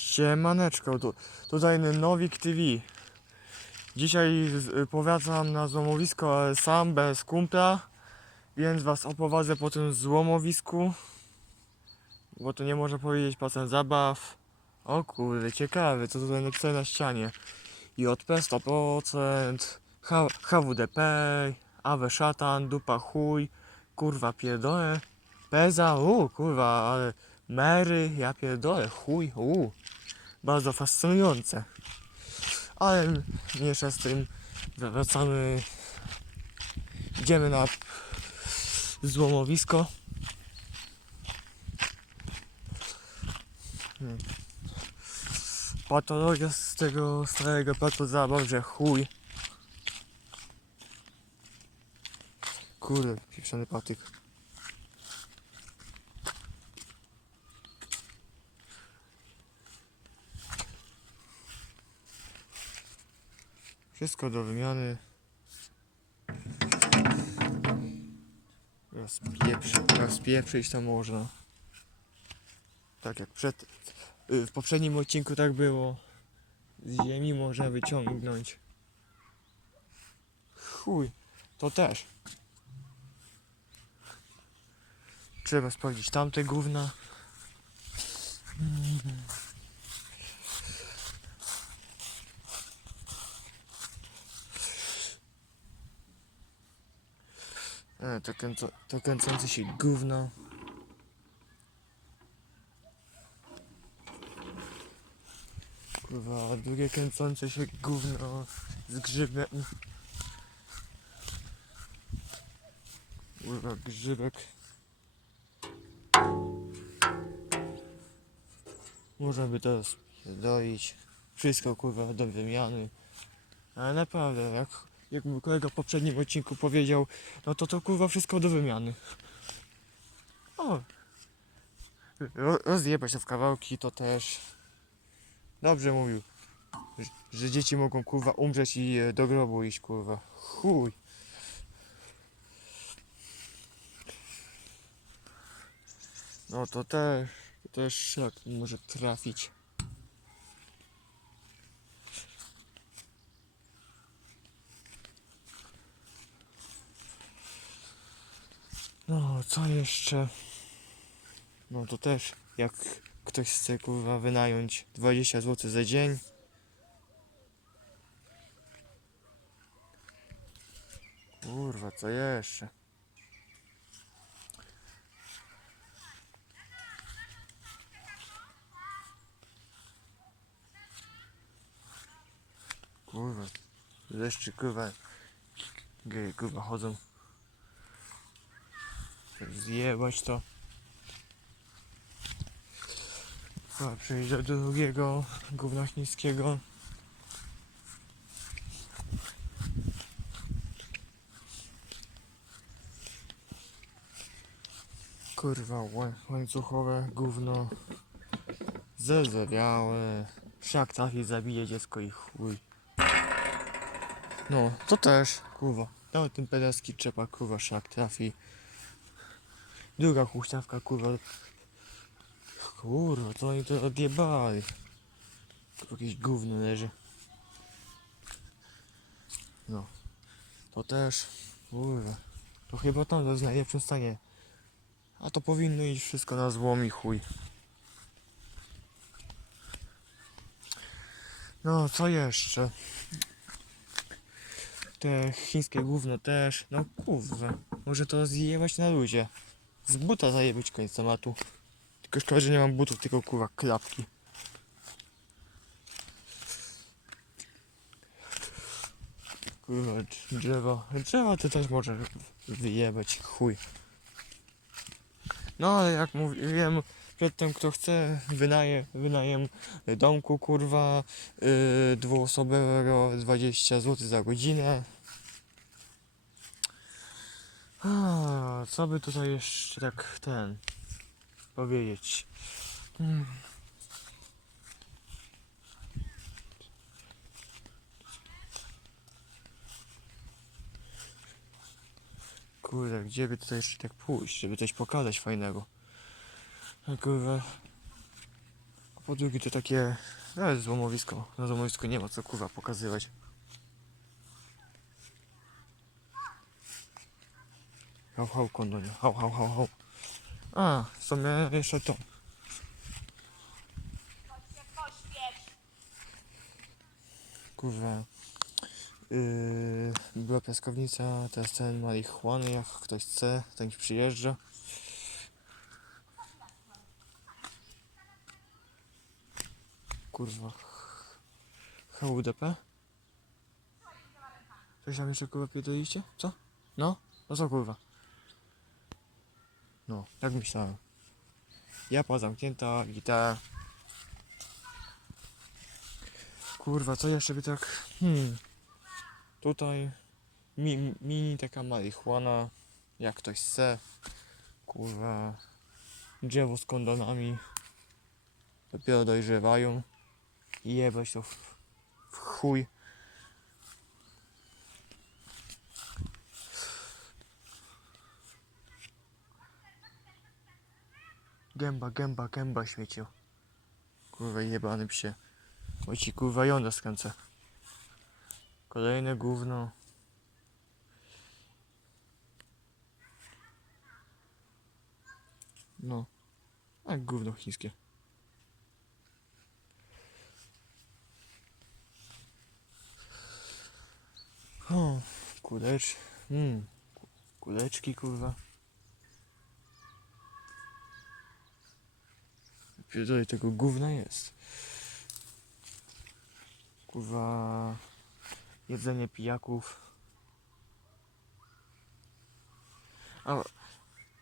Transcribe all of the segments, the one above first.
Siemaneczko, tu, tutaj Nowik TV. Dzisiaj powracam na złomowisko, ale sam, bez kumpla, więc was oprowadzę po tym złomowisku, bo to nie można powiedzieć pasem zabaw. O kurde, ciekawe, co tutaj napisane na ścianie. JP 100%, H HWDP, Awe szatan, dupa chuj, kurwa pierdolę, Peza, u kurwa, ale Mary, ja pierdolę, chuj, u bardzo fascynujące. Ale mniejsza z tym, wracamy, idziemy na złomowisko. Hmm. Patologia z tego starego placu zabaw, że chuj. Kurde, pieprzony patyk. Wszystko do wymiany. Rozpieprzyć, rozpieprzyć to można. Tak jak przed, y, w poprzednim odcinku tak było. Z ziemi można wyciągnąć. Chuj, to też. Trzeba sprawdzić tamte gówna. E, to, kręco, to kręcące się gówno. Kurwa, drugie kręcące się gówno z grzybem. Kurwa, grzybek. Można by to doić. Wszystko kurwa do wymiany. Ale naprawdę, jak, jak mój kolega w poprzednim odcinku powiedział, no to to kurwa wszystko do wymiany. O! Ro, rozjebać to w kawałki to też. Dobrze mówił. Że, że dzieci mogą kurwa umrzeć i e, do grobu iść kurwa. Chuj. No to też, też szlak może trafić. No, co jeszcze? No to też, jak ktoś chce kurwa wynająć 20 zł za dzień. Kurwa, co jeszcze? Kurwa, jeszcze kurwa, geje kurwa chodzą. Zjebać to. Chyba do drugiego gówna chińskiego. Kurwa, łań- łańcuchowe gówno. Zerzewiałe. Wszak trafi zabije dziecko i chuj. No, to też, kurwa. Nawet ten pedalski trzepa, kurwa, szak trafi. Druga huśtawka, kurwa. Kurwa, to oni to odjebali. Tu Jakieś gówno leży. No. To też. Kurwa. To chyba tam to jest najlepszym stanie. A to powinno iść wszystko na złom i chuj. No, co jeszcze? Te chińskie gówno też. No kurwa. Może to zjebać na luzie. Z buta zajebić koniec tematu. Tylko szkoda, że nie mam butów, tylko kurwa klapki. Kurwa, drz- drzewa. Drzewa to też może wyjebać, chuj. No ale jak mówiłem przedtem, kto chce, wynaje, wynajem domku, kurwa, yy, dwuosobowego 20 zł za godzinę. A, co by tutaj jeszcze tak ten powiedzieć? Hmm. Kurde, gdzie by tutaj jeszcze tak pójść, żeby coś pokazać fajnego? No kurwa. po drugie to takie to jest złomowisko. Na złomowisku nie ma co kurwa pokazywać. Hał, hał, kondonie. Hał, hał, hał, hał. A, sumie jeszcze to. Kurwa. Yy, była piaskownica, teraz ten marihuany, jak ktoś chce, ten przyjeżdża. Kurwa. HUDP? Coś tam jeszcze kurwa pierdoliście? Co? No? No co kurwa? No, jak myślałem. Japa zamknięta, gitara. Kurwa, co jeszcze by tak... Hmm. Tutaj mi, mini taka marihuana, jak ktoś chce. Kurwa. Drzewo z kondonami. Dopiero dojrzewają. I jebać to w, w chuj. Gęba, gęba, gęba śmieciu. Kurwa jebany psie. Oj ci kurwa jąda skręcę. Kolejne gówno. No. Jak gówno chińskie. O, kulecz. Mm. ku- Kuleczki kurwa. Pierdolę tego gówna jest. Kurwa. Jedzenie pijaków. A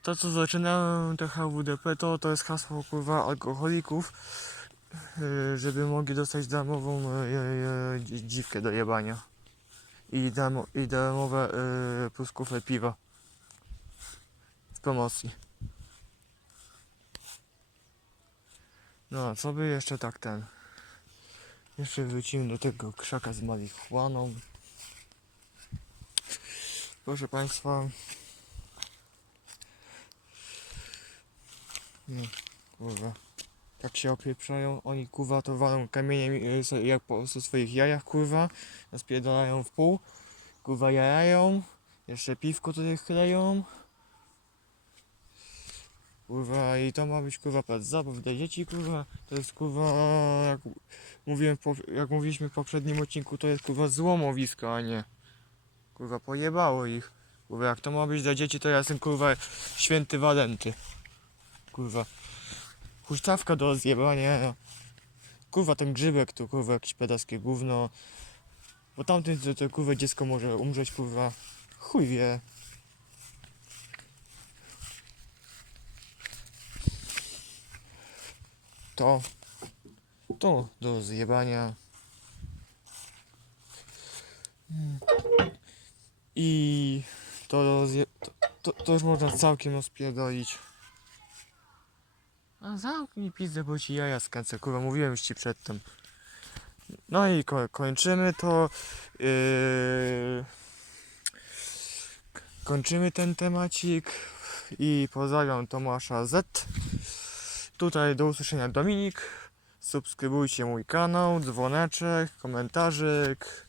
to co zaczynałem te HWDP to to jest hasło kurwa alkoholików. yy, Żeby mogli dostać darmową yy, yy, dziwkę do jebania. I, darmo, i darmowe yy, plus kufel piwa. W promocji. No, a co by jeszcze tak ten. Jeszcze wrócimy do tego krzaka z marihuaną. Proszę Państwa. No, kurwa. Tak się opieprzają. Oni kurwa to walą kamieniem so- jak po prostu swoich jajach kurwa. Spierdalają w pół. Kurwa jajają. Jeszcze piwko tutaj chleją. Kurwa i to ma być kurwa plac zabaw dla dzieci kurwa. To jest kurwa jak mówiłem jak mówiliśmy w poprzednim odcinku to jest kurwa złomowisko, a nie. Kurwa pojebało ich. Kurwa jak to ma być dla dzieci to ja jestem kurwa święty Walenty. Kurwa. Huśtawka do zjebania. Kurwa ten grzybek to kurwa jakieś pedaskie gówno. Bo tamtym to, to kurwa dziecko może umrzeć kurwa. Chuj wie. To. To do zjebania. I to, rozje... to, to, to już można całkiem rozpierdolić. A zamknij pizdę, bo ci jaja skręcę, kurwa, mówiłem już ci przedtem. No i ko kończymy to. Yy... Kończymy ten temacik i pozdrawiam Tomasza Z. Tutaj do usłyszenia Dominik. Subskrybujcie mój kanał, dzwoneczek, komentarzyk.